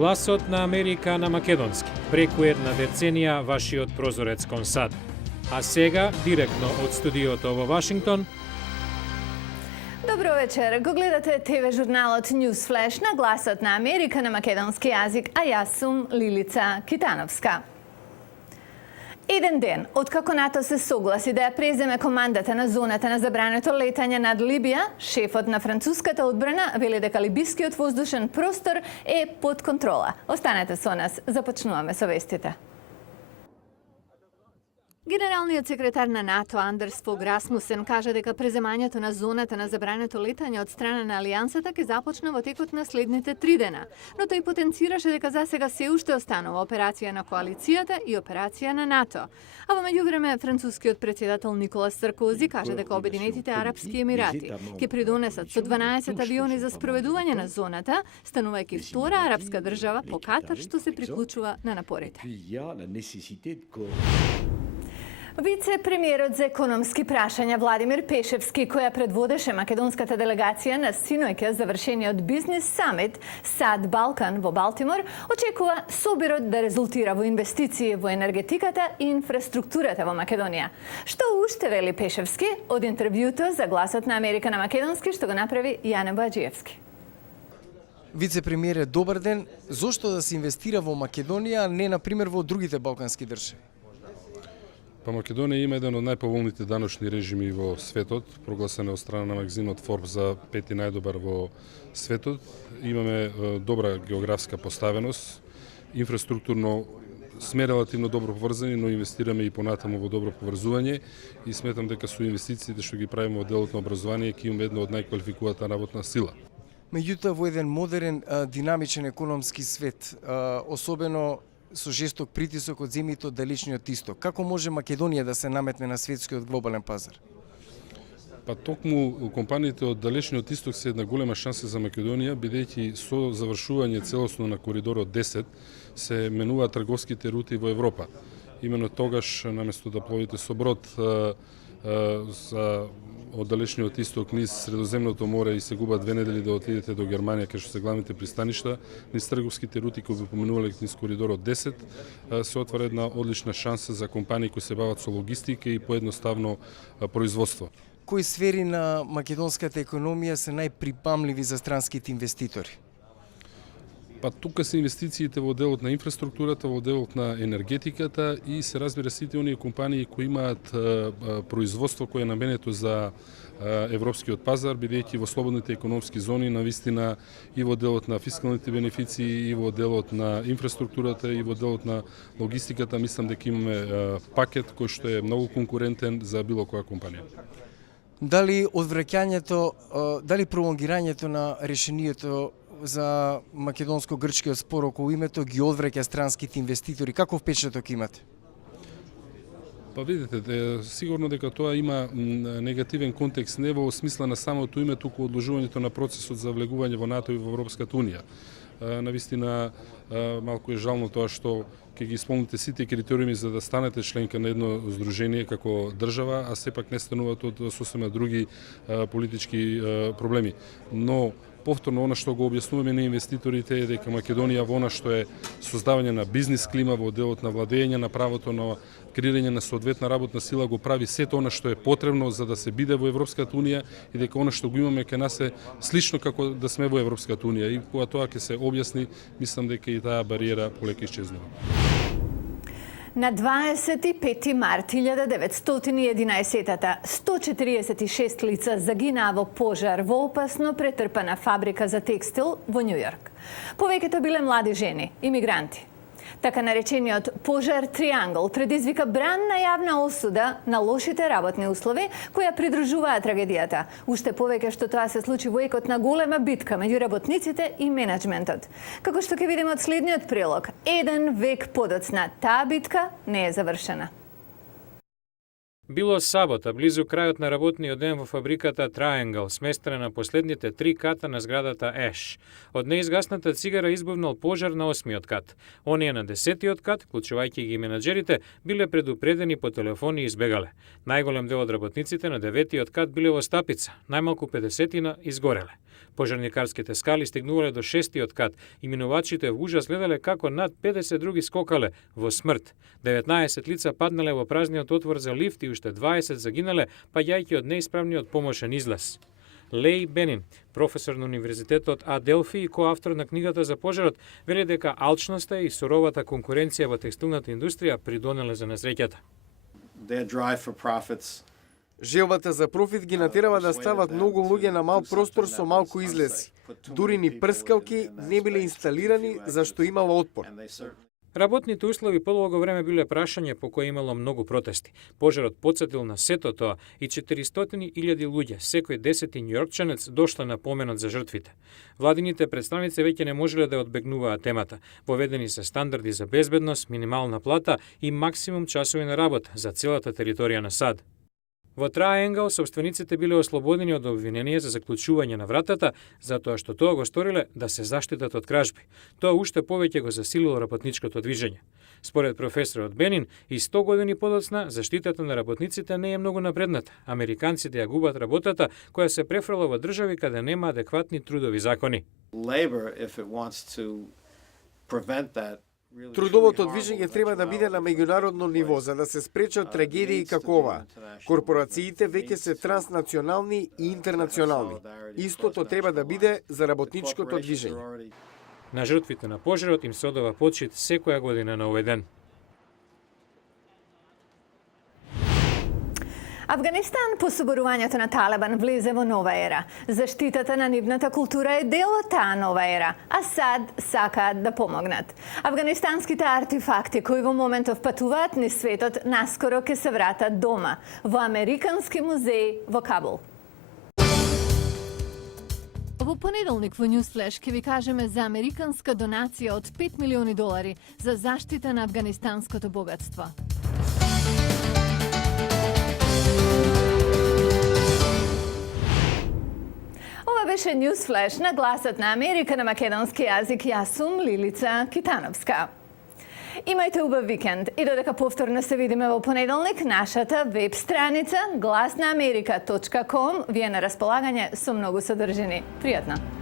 Гласот на Америка на македонски. Преку една деценија вашиот прозорец кон САД. А сега, директно од студиото во Вашингтон, Добро вечер. Го гледате ТВ журналот News Flash на Гласот на Америка на македонски јазик, а јас сум Лилица Китановска. Еден ден, откако НАТО се согласи да ја преземе командата на зоната на забрането летање над Либија, шефот на француската одбрана вели дека либискиот воздушен простор е под контрола. Останете со нас, започнуваме со вестите. Генералниот секретар на НАТО Андерс Фог Расмусен кажа дека преземањето на зоната на забрането летање од страна на Алијансата ќе започне во текот на следните 3 дена, но тој потенцираше дека засега се уште останува операција на коалицијата и операција на НАТО. А во меѓувреме францускиот претседател Николас Саркози кажа дека Обединетите арапски емирати ќе придонесат со 12 авиони за спроведување на зоната, станувајќи втора арапска држава по Катар што се приклучува на напорите. Вице-премиерот за економски прашања Владимир Пешевски, која предводеше македонската делегација на синоќа завршениот бизнес самит САД Балкан во Балтимор, очекува собирот да резултира во инвестиции во енергетиката и инфраструктурата во Македонија. Што уште вели Пешевски од интервјуто за Гласот на Америка на македонски што го направи Јане Боаџиевски. Вице-премиере, добар ден. Зошто да се инвестира во Македонија, а не на пример во другите балкански држави? Па Македонија има еден од најповолните даночни режими во светот, прогласен од страна на магазинот Forbes за 5 најдобар во светот. Имаме добра географска поставеност, инфраструктурно сме релативно добро поврзани, но инвестираме и понатаму во добро поврзување и сметам дека со инвестициите што ги правиме во делот на образование ќе имаме една од најквалификуваната работна сила. Меѓутоа, во еден модерен, динамичен економски свет, особено со жесток притисок од земјите од далечниот исток, како може Македонија да се наметне на светскиот глобален пазар? Па токму компаниите од далечниот исток се една голема шанса за Македонија, бидејќи со завршување целосно на коридорот 10 се менуваат трговските рути во Европа. Имено тогаш, наместо да пловите со брод од далечниот исток низ Средоземното море и се губат 2 недели да отидете до Германија, кај што се главните пристаништа, низ трговските рути кои би поминувале низ коридорот 10, се отвара една одлична шанса за компании кои се бават со логистика и поедноставно производство. Кои сфери на македонската економија се најприпамливи за странските инвеститори? Па тука се инвестициите во делот на инфраструктурата, во делот на енергетиката и се разбира сите оние компании кои имаат производство кое е наменето за европскиот пазар, бидејќи во слободните економски зони навистина и во делот на фискалните бенефиции, и во делот на инфраструктурата, и во делот на логистиката, мислам дека имаме пакет кој што е многу конкурентен за било која компанија. Дали одвраќањето, дали пролонгирањето на решението за македонско-грчкиот спор околу името ги одвраќа странските инвеститори? Каков впечаток имате? Па видите, сигурно дека тоа има негативен контекст не во смисла на самото име, туку одложувањето на процесот за влегување во НАТО и во Европската унија. Навистина, малку е жално тоа што ќе ги исполните сите критериуми за да станете членка на едно здружение како држава, а сепак не стануваат од сосема други политички проблеми. Но повторно, она што го објаснуваме на инвеститорите е дека Македонија во она што е создавање на бизнис клима во делот на владење на правото на креирање на соодветна работна сила го прави сето она што е потребно за да се биде во Европската унија и дека она што го имаме кај нас е слично како да сме во Европската унија и кога тоа ќе се објасни, мислам дека и таа бариера полека исчезнува. На 25 март 1911-та 146 лица загинаа во пожар во опасно претрпана фабрика за текстил во Њујорк. Повеќето биле млади жени, имигранти. Така наречениот пожар Триангл предизвика бранна јавна осуда на лошите работни услови која придружуваа трагедијата. Уште повеќе што тоа се случи во екот на голема битка меѓу работниците и менеджментот. Како што ќе видиме од следниот прилог, 1 век подоцна таа битка не е завршена. Било сабота, близу крајот на работниот ден во фабриката Triangle, сместена на последните 3 ката на зградата Еш. Од неизгасната цигара избувнал пожар на 8-миот кат. Оние на 10-тиот кат, вклучувајќи ги менаџерите, биле предупредени по телефони и избегале. Најголем дел од работниците на 9-тиот кат биле во стапица, најмалку 50-тина изгореле. Пожарникарските скали стигнувале до 6-тиот кат и минувачите во ужас гледале како над 50 други скокале во смрт. 19 лица паднале во празниот отвор за лифт и уште 20 загинале, паѓајќи од неисправниот помошен излаз. Леј Бенин, професор на Универзитетот Аделфи и коавтор на книгата за пожарот, вели дека алчноста и суровата конкуренција во текстилната индустрија придонеле за несреќата. Желбата за профит ги натерава да стават многу луѓе на мал простор со малку излези. Дури ни прскалки не биле инсталирани зашто имало отпор. Работните услови подолго време биле прашање по кое имало многу протести. Пожарот потсетил на сето тоа и 400.000 луѓе, секој 10 њујоркчанец дошле на поменот за жртвите. Владините представници веќе не можеле да одбегнуваат темата. Воведени се стандарди за безбедност, минимална плата и максимум часови на работа за целата територија на САД. Во Траенгл собствениците биле ослободени од обвинение за заклучување на вратата, затоа што тоа го сториле да се заштитат од кражби. Тоа уште повеќе го засилило работничкото движење. Според професорот Бенин, и 100 години подоцна, заштитата на работниците не е многу напредната. Американците ја губат работата, која се префрла во држави каде нема адекватни трудови закони. Трудовото движење треба да биде на меѓународно ниво за да се спречат трагедии како ова. Корпорациите веќе се транснационални и интернационални. Истото треба да биде за работничкото движење. На жртвите на пожарот им се одава почит секоја година на овој ден. Афганистан по соборувањето на Талибан влезе во нова ера. Заштитата на нивната култура е дел од таа нова ера, а САД сакаат да помогнат. Афганистанските артефакти кои во моментов патуваат низ светот наскоро ќе се вратат дома, во Американски музеј во Кабул. Во понеделник во Newsflash ќе ви кажеме за американска донација од $5 милиони за заштита на афганистанското богатство. Ова беше Newsflash на гласот на Америка на македонски јазик. Јас сум Лилица Китановска. Имајте убав викенд и додека повторно се видиме во понеделник, нашата веб страница glasnaamerika.com ви е на располагање со многу содржини. Пријатно!